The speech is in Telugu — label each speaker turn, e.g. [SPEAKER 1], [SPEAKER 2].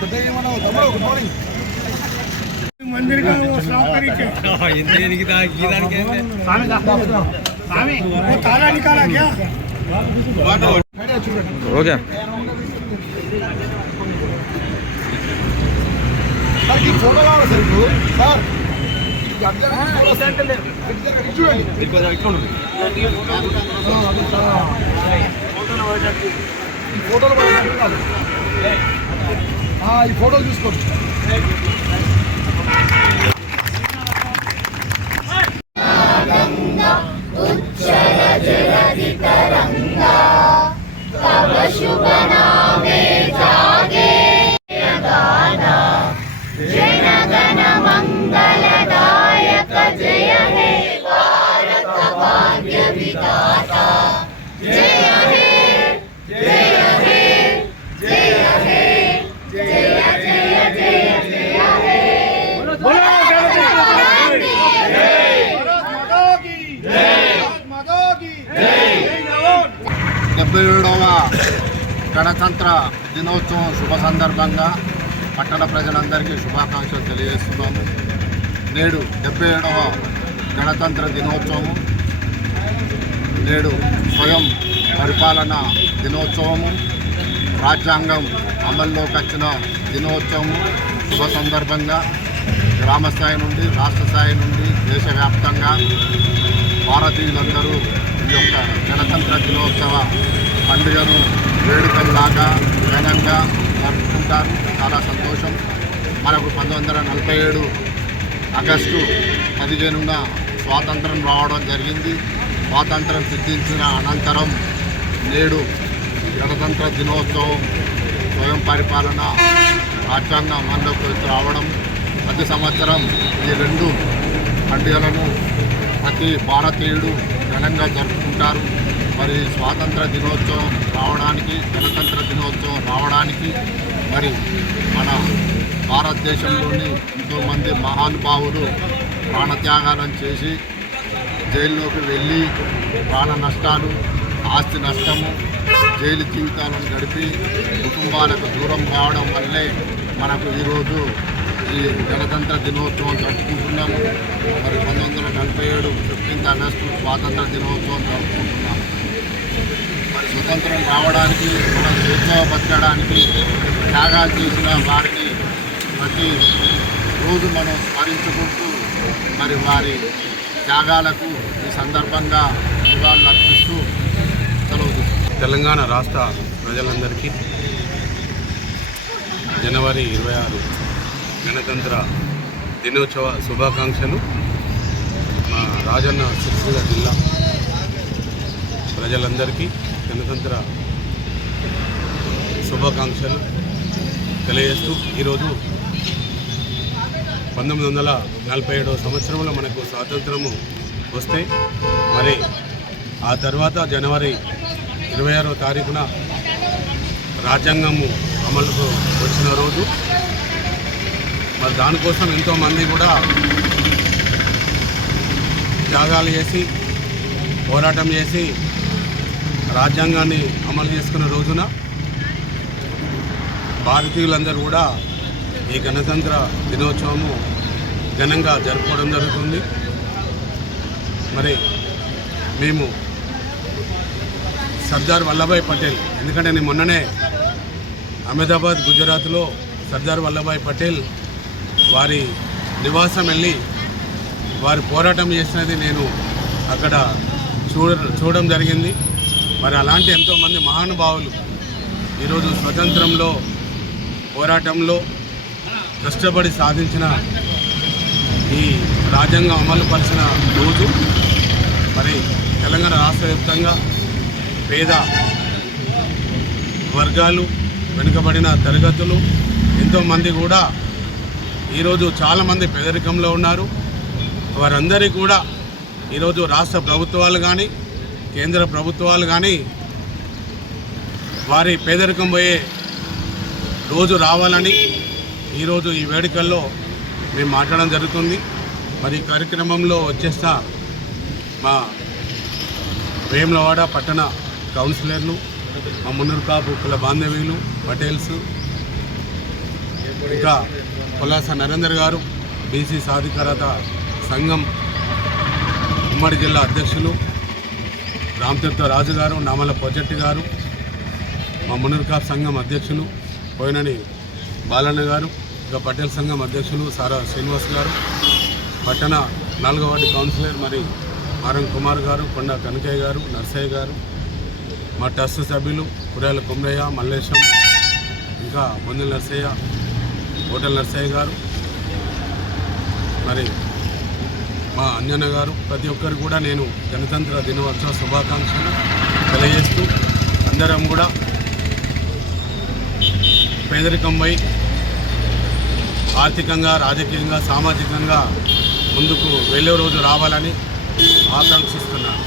[SPEAKER 1] పెద్ద ఏమన్నావు తమ్ముడు గుడ్ మార్నింగ్
[SPEAKER 2] मंदिर का वो साफ करी स्वामी वो ताला निकाला क्या
[SPEAKER 3] ఓకే
[SPEAKER 1] సార్ ఈ ఫోటో కావాలి సార్ ఇప్పుడు సార్ ఈ అర్జెంట్ ఫోటో సార్. ఇది చూడండి ఆ, అది చాలా. ఈ ఫోటోలు పడేటట్టు కాదు. ఆ, ఈ ఫోటోలు తీసుకోవచ్చు
[SPEAKER 4] డెబ్బై ఏడవ గణతంత్ర దినోత్సవం శుభ సందర్భంగా పట్టణ ప్రజలందరికీ శుభాకాంక్షలు తెలియజేస్తున్నాము. నేడు డెబ్బై ఏడవ గణతంత్ర దినోత్సవం. నేడు స్వయం పరిపాలన దినోత్సవము. రాజ్యాంగం అమల్లోకి వచ్చిన దినోత్సవము. శుభ సందర్భంగా గ్రామ స్థాయి నుండి రాష్ట్ర స్థాయి నుండి దేశవ్యాప్తంగా భారతీయులందరూ ఈ యొక్క గణతంత్ర దినోత్సవ పండుగను వేడుకల్లాగా ఘనంగా జరుపుకుంటారు. చాలా సంతోషం. మనకు పంతొమ్మిది నలభై ఏడు ఆగస్టు పదిహేనున స్వాతంత్రం రావడం జరిగింది. స్వాతంత్రం సిద్ధించిన అనంతరం నేడు గణతంత్ర దినోత్సవం స్వయం పరిపాలన రాజ్యాంగ అమల్లోకి రావడం. ప్రతి సంవత్సరం ఈ రెండు పండుగలను ప్రతి భారతీయుడు ఘనంగా జరుపుకుంటారు. మరి స్వాతంత్ర దినోత్సవం రావడానికి గణతంత్ర దినోత్సవం రావడానికి మరి మన భారతదేశంలోని ఎంతోమంది మహానుభావులు ప్రాణత్యాగాలను చేసి జైల్లోకి వెళ్ళి ప్రాణ నష్టాలు ఆస్తి నష్టము జైలు జీవితాలను గడిపి కుటుంబాలకు దూరం కావడం వల్లే మనకు ఈరోజు ఈ గణతంత్ర దినోత్సవం జరుపుకుంటున్నాము. మరి పంతొమ్మిది వందల నలభై ఏడు ఫిఫ్టీన్త్ ఆగస్టు స్వాతంత్ర దినోత్సవం జరుపుకుంటున్నాము. స్వతంత్రం రావడానికి మన స్వేచ్ఛ బతకడానికి త్యాగాలు చేసిన వారిని ప్రతి రోజు మనం స్మరించుకుంటూ మరి వారి త్యాగాలకు ఈ సందర్భంగా నివాళులు అర్పిస్తూ సెలవు
[SPEAKER 5] తెలంగాణ రాష్ట్ర ప్రజలందరికీ జనవరి ఇరవై ఆరు గణతంత్ర దినోత్సవ శుభాకాంక్షలు. మా రాజన్న సిరిసిల్ల జిల్లా ప్రజలందరికీ గణతంత్ర శుభాకాంక్షలు తెలియజేస్తూ ఈరోజు పంతొమ్మిది వందల నలభై ఏడవ సంవత్సరంలో మనకు స్వాతంత్రము వస్తే మరి ఆ తర్వాత జనవరి ఇరవై ఆరో తారీఖున రాజ్యాంగము అమలుకు వచ్చిన రోజు మరి దానికోసం ఎంతోమంది కూడా త్యాగాలు చేసి పోరాటం చేసి రాజ్యాంగాన్ని అమలు చేసుకున్న రోజున భారతీయులందరూ కూడా ఈ గణతంత్ర దినోత్సవము ఘనంగా జరుపుకోవడం జరుగుతుంది. మరి మేము సర్దార్ వల్లభాయ్ పటేల్ ఎందుకంటే నేను మొన్ననే అహ్మదాబాద్ గుజరాత్లో సర్దార్ వల్లభాయ్ పటేల్ వారి నివాసం వెళ్ళి వారి పోరాటం చేసినది నేను అక్కడ చూడ చూడడం జరిగింది. మరి అలాంటి ఎంతోమంది మహానుభావులు ఈరోజు స్వతంత్రంలో పోరాటంలో కష్టపడి సాధించిన ఈ రాజ్యాంగం అమలుపరిచిన రోజు. మరి తెలంగాణ రాష్ట్ర వ్యాప్తంగా పేద వర్గాలు వెనుకబడిన తరగతులు ఎంతోమంది కూడా ఈరోజు చాలామంది పేదరికంలో ఉన్నారు. వారందరికీ కూడా ఈరోజు రాష్ట్ర ప్రభుత్వాలు కానీ కేంద్ర ప్రభుత్వాలు కానీ వారి పేదరికం పోయే రోజు రావాలని ఈరోజు ఈ వేడుకల్లో మేము మాట్లాడడం జరుగుతుంది. మరి ఈ కార్యక్రమంలో వచ్చేస్తా మా వేములవాడ పట్టణ కౌన్సిలర్లు మా మున్నూరు కాపు కుల బాంధవ్యులు పటేల్స్ ఇంకా కొల్లాస నరేందర్ గారు బీసీ సాధికారత సంఘం ఉమ్మడి జిల్లా అధ్యక్షులు రామతీర్థ రాజు గారు నామల పొజెట్టి గారు మా మునర్కా సంఘం అధ్యక్షులు పోయినని బాలన్న గారు ఇంకా పటేల్ సంఘం అధ్యక్షులు సారా శ్రీనివాస్ గారు పట్టణ నాలుగో వార్డు కౌన్సిలర్ మరి ఆరం కుమార్ గారు కొండ కనకయ్య గారు నర్సయ్య గారు మా ట్రస్ట్ సభ్యులు కురాల కుమ్రయ్య మల్లేశం ఇంకా బొందుల నర్సయ్య హోటల్ నర్సయ్య గారు మరి మా అంజన గారు ప్రతి ఒక్కరు కూడా నేను గణతంత్ర దినోత్సవ శుభాకాంక్షలు తెలియజేస్తూ అందరం కూడా పేదరికంపై ఆర్థికంగా రాజకీయంగా సామాజికంగా ముందుకు వెళ్ళే రోజు రావాలని ఆకాంక్షిస్తున్నాను.